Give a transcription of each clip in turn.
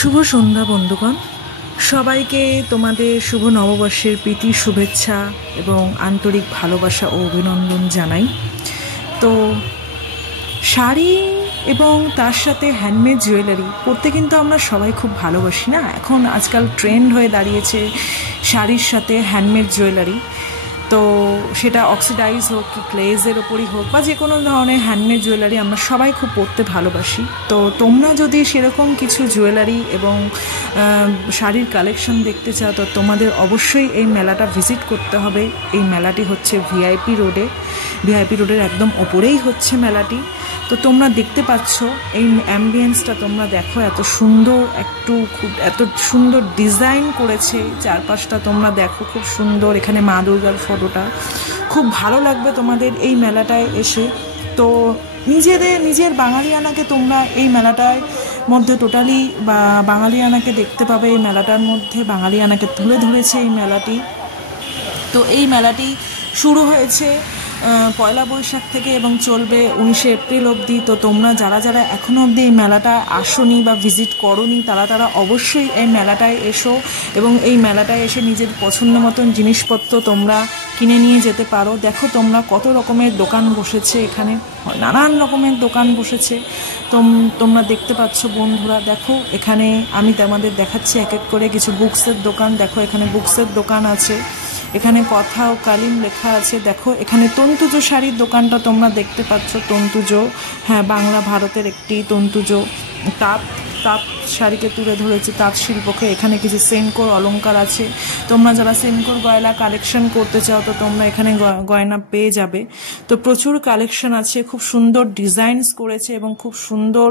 শুভ সন্ধ্যা বন্ধুগণ, সবাইকে তোমাদের শুভ নববর্ষের প্রীতি শুভেচ্ছা এবং আন্তরিক ভালোবাসা ও অভিনন্দন জানাই। তো শাড়ি এবং তার সাথে হ্যান্ডমেড জুয়েলারি পরতে কিন্তু আমরা সবাই খুব ভালোবাসি না। এখন আজকাল ট্রেন্ড হয়ে দাঁড়িয়েছে শাড়ির সাথে হ্যান্ডমেড জুয়েলারি। তো সেটা অক্সিডাইজ হোক কি গ্লেজের ওপরই হোক বা যে কোনো ধরনের হ্যান্ডমেড জুয়েলারি আমরা সবাই খুব পরতে ভালোবাসি। তো তোমরা যদি সেরকম কিছু জুয়েলারি এবং শাড়ির কালেকশন দেখতে চাও তো তোমাদের অবশ্যই এই মেলাটা ভিজিট করতে হবে। এই মেলাটি হচ্ছে ভিআইপি রোডের একদম ওপরেই হচ্ছে মেলাটি। তো তোমরা দেখতে পাচ্ছ এই অ্যাম্বিয়েন্সটা, তোমরা দেখো এত সুন্দর, এত সুন্দর ডিজাইন করেছে চারপাশটা, তোমরা দেখো খুব সুন্দর। এখানে মা দুর্গার ফটোটা খুব ভালো লাগবে তোমাদের এই মেলাটায় এসে। তো নিজের বাঙালিয়ানাকে তোমরা এই মেলাটায় মধ্যে টোটালি বাঙালিয়ানাকে দেখতে পাবে। এই মেলাটার মধ্যে বাঙালিয়ানাকে তুলে ধরেছে এই মেলাটি। তো এই মেলাটি শুরু হয়েছে পয়লা বৈশাখ থেকে এবং চলবে 19শে এপ্রিল অবধি। তো তোমরা যারা এখনও অবধি এই মেলাটায় আসোনি বা ভিজিট করোনি তারা অবশ্যই এই মেলাটায় এসো এবং এই মেলাটায় এসে নিজের পছন্দ মতন জিনিসপত্র তোমরা কিনে নিয়ে যেতে পারো। দেখো তোমরা কত রকমের দোকান বসেছে, এখানে নানান রকমের দোকান বসেছে। তোমরা দেখতে পাচ্ছ বন্ধুরা। দেখো এখানে আমি তোমাদের দেখাচ্ছি এক এক করে কিছু বুকসের দোকান। দেখো এখানে বুকসের দোকান আছে, এখানে কথা ও কালিম লেখা আছে। দেখো এখানে তন্তুজ শাড়ির দোকানটা তোমরা দেখতে পাচ্ছ। তন্তুজ, হ্যাঁ, বাংলা ভারতের একটি তন্তুজ তাঁত শাড়িকে তুলে ধরেছে, তাঁত শিল্পকে। এখানে কিছু সেনকোর অলংকার আছে। তোমরা যারা সেনকোর গয়না কালেকশন করতে চাও তো তোমরা এখানে গয়না পেয়ে যাবে। তো প্রচুর কালেকশন আছে, খুব সুন্দর ডিজাইনস করেছে এবং খুব সুন্দর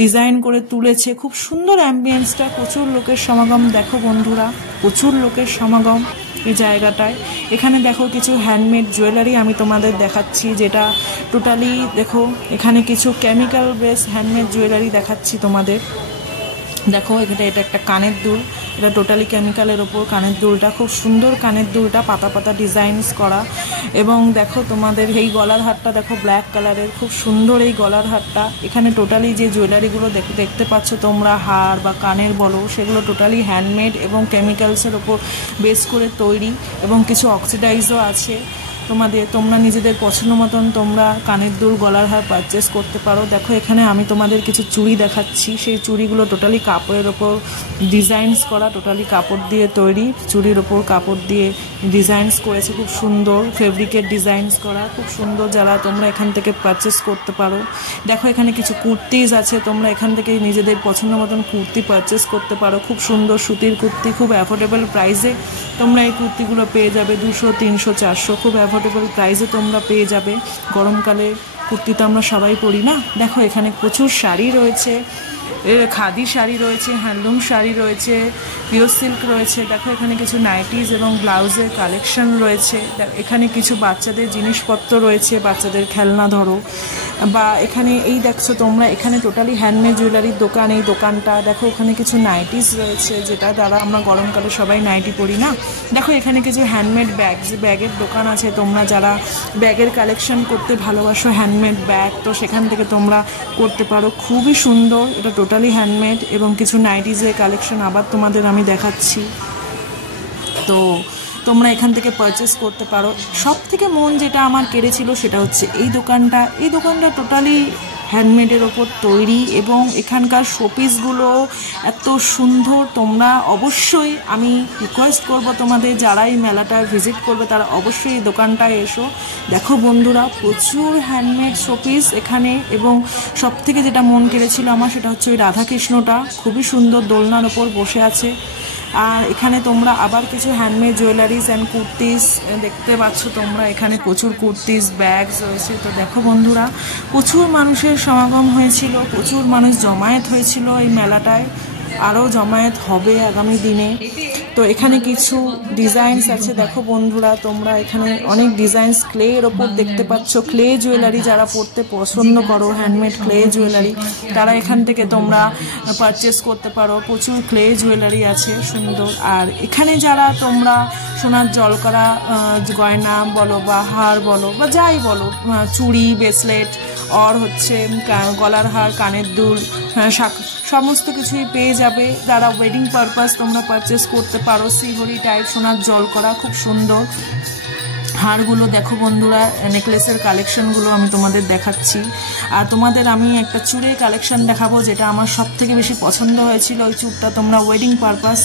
ডিজাইন করে তুলেছে। খুব সুন্দর অ্যাম্বিয়েন্সটা, প্রচুর লোকের সমাগম। দেখো বন্ধুরা, প্রচুর লোকের সমাগম এই জায়গাটায়। এখানে দেখো কিছু হ্যান্ডমেড জুয়েলারি আমি তোমাদের দেখাচ্ছি, যেটা টোটালি দেখো এখানে কিছু কেমিক্যাল বেস হ্যান্ডমেড জুয়েলারি দেখাচ্ছি তোমাদের। দেখো এটা একটা কানের দুল, এটা টোটালি কেমিক্যালের ওপর কানের দুলটা। খুব সুন্দর কানের দুলটা, পাতা ডিজাইনস করা। এবং দেখো তোমাদের এই গলার হারটা দেখো ব্ল্যাক কালারের, খুব সুন্দর এই গলার হারটা। এখানে টোটালি যে জুয়েলারিগুলো দেখতে পাচ্ছ তোমরা, হার বা কানের বলো, সেগুলো টোটালি হ্যান্ডমেড এবং কেমিক্যালসের ওপর বেস করে তৈরি এবং কিছু অক্সিডাইজও আছে। তোমরা নিজেদের পছন্দ মতন তোমরা কানের দুল, গলার হার পারচেস করতে পারো। দেখো এখানে আমি তোমাদের কিছু চুড়ি দেখাচ্ছি। সেই চুড়িগুলো টোটালি কাপড়ের ওপর ডিজাইনস করা, টোটালি কাপড় দিয়ে তৈরি। চুড়ির ওপর কাপড় দিয়ে ডিজাইনস করেছে, খুব সুন্দর ফেব্রিকের ডিজাইনস করা, খুব সুন্দর। যারা তোমরা এখান থেকে পারচেস করতে পারো। দেখো এখানে কিছু কুর্তিজ আছে, তোমরা এখান থেকে নিজেদের পছন্দ মতন কুর্তি পারচেস করতে পারো। খুব সুন্দর সুতির কুর্তি, খুব অ্যাফোর্ডেবল প্রাইসে তোমরা এই কুর্তিগুলো পেয়ে যাবে। 200, 300, 400 খুব অ্যাফোর্ডেবল প্রাইসে তোমরা পেয়ে যাবে। গরমকালে কুর্তি তো আমরা সবাই পরি না। দেখো এখানে প্রচুর শাড়ি রয়েছে, খাদি শাড়ি রয়েছে, হ্যান্ডলুম শাড়ি রয়েছে, পিওর সিল্ক রয়েছে। দেখো এখানে কিছু নাইটিজ এবং ব্লাউজের কালেকশন রয়েছে। এখানে কিছু বাচ্চাদের জিনিসপত্র রয়েছে, বাচ্চাদের খেলনা ধরো, বা এখানে এই দেখছো তোমরা, এখানে টোটালি হ্যান্ডমেড জুয়েলারির দোকান। এই দোকানটা দেখো, ওখানে কিছু নাইটিস রয়েছে, যেটা দ্বারা আমরা গরমকালে সবাই নাইটি পরি না। দেখো এখানে কিছু হ্যান্ডমেড ব্যাগের দোকান আছে। তোমরা যারা ব্যাগের কালেকশন করতে ভালোবাসো, হ্যান্ডমেড ব্যাগ, তো সেখান থেকে তোমরা করতে পারো। খুবই সুন্দর, এটা টোটালি হ্যান্ডমেড। এবং কিছু নাইটিজের কালেকশন আবার তোমাদের আমি দেখাচ্ছি। তো তোমরা এখান থেকে পারচেস করতে পারো। সব থেকে মন যেটা আমার কেড়েছিল সেটা হচ্ছে এই দোকানটা টোটালি হ্যান্ডমেডের ওপর তৈরি এবং এখানকার শোপিসগুলো এত সুন্দর। তোমরা অবশ্যই, আমি রিকোয়েস্ট করব তোমাদের যারা এই মেলাটা ভিজিট করবে তারা অবশ্যই এই দোকানটায় এসো। দেখো বন্ধুরা, প্রচুর হ্যান্ডমেড শোপিস এখানে। এবং সব থেকে যেটা মন কেড়েছিল আমার সেটা হচ্ছে ওই রাধাকৃষ্ণটা, খুবই সুন্দর দোলনার ওপর বসে আছে। আর এখানে তোমরা আবার কিছু হ্যান্ডমেড জুয়েলারিজ অ্যান্ড কুর্তিস দেখতে পাচ্ছ তোমরা। এখানে প্রচুর কুর্তিস, ব্যাগস রয়েছে। তো দেখো বন্ধুরা, প্রচুর মানুষের সমাগম হয়েছিল, প্রচুর মানুষ জমায়েত হয়েছিল এই মেলাটায়। আরও জমায়েত হবে আগামী দিনে। তো এখানে কিছু ডিজাইনস আছে। দেখো বন্ধুরা, তোমরা এখানে অনেক ডিজাইনস ক্লের ওপর দেখতে পাচ্ছ। ক্লে জুয়েলারি যারা পরতে পছন্দ করো, হ্যান্ডমেড ক্লে জুয়েলারি, তারা এখান থেকে তোমরা পারচেস করতে পারো। প্রচুর ক্লে জুয়েলারি আছে সুন্দর। আর এখানে যারা তোমরা সোনার জলকরা গয়না বলো বা হার বলো বা যাই বলো, চুড়ি, ব্রেসলেট, और হচ্ছে গলার হার, কানের দুল, সমস্ত কিছুই পেয়ে যাবে। যারা ওয়েডিং পারপাস তোমরা পারচেস করতে পারো। সিলভারি টাইপ সোনার জল করা খুব সুন্দর হারগুলো দেখো বন্ধুরা, নেকলেসের কালেকশনগুলো আমি তোমাদের দেখাচ্ছি। আর তোমাদের আমি একটা চূড়ের কালেকশন দেখাবো, যেটা আমার সব থেকে বেশি পছন্দ হয়েছিল। ওই চূড়টা তোমরা ওয়েডিং পারপাস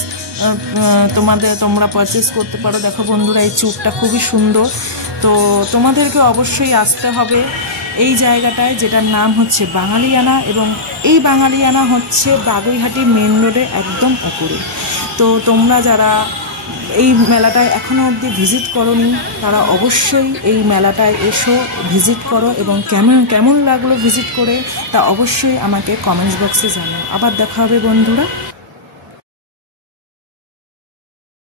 তোমরা পারচেস করতে পারো। দেখো বন্ধুরা, এই চূড়টা খুবই সুন্দর। তো তোমাদেরকে অবশ্যই আসতে হবে এই জায়গাটায়, যেটার নাম হচ্ছে বাঙালিয়ানা, এবং এই বাঙালিয়ানা হচ্ছে বাগুইহাটি মেন রোডে একদম উপরে। তো তোমরা যারা এই মেলাটায় এখনও অবধি ভিজিট করোনি তারা অবশ্যই এই মেলাটায় এসো, ভিজিট করো, এবং কেমন লাগলো ভিজিট করে তা অবশ্যই আমাকে কমেন্টস বক্সে জানাও। আবার দেখা হবে বন্ধুরা।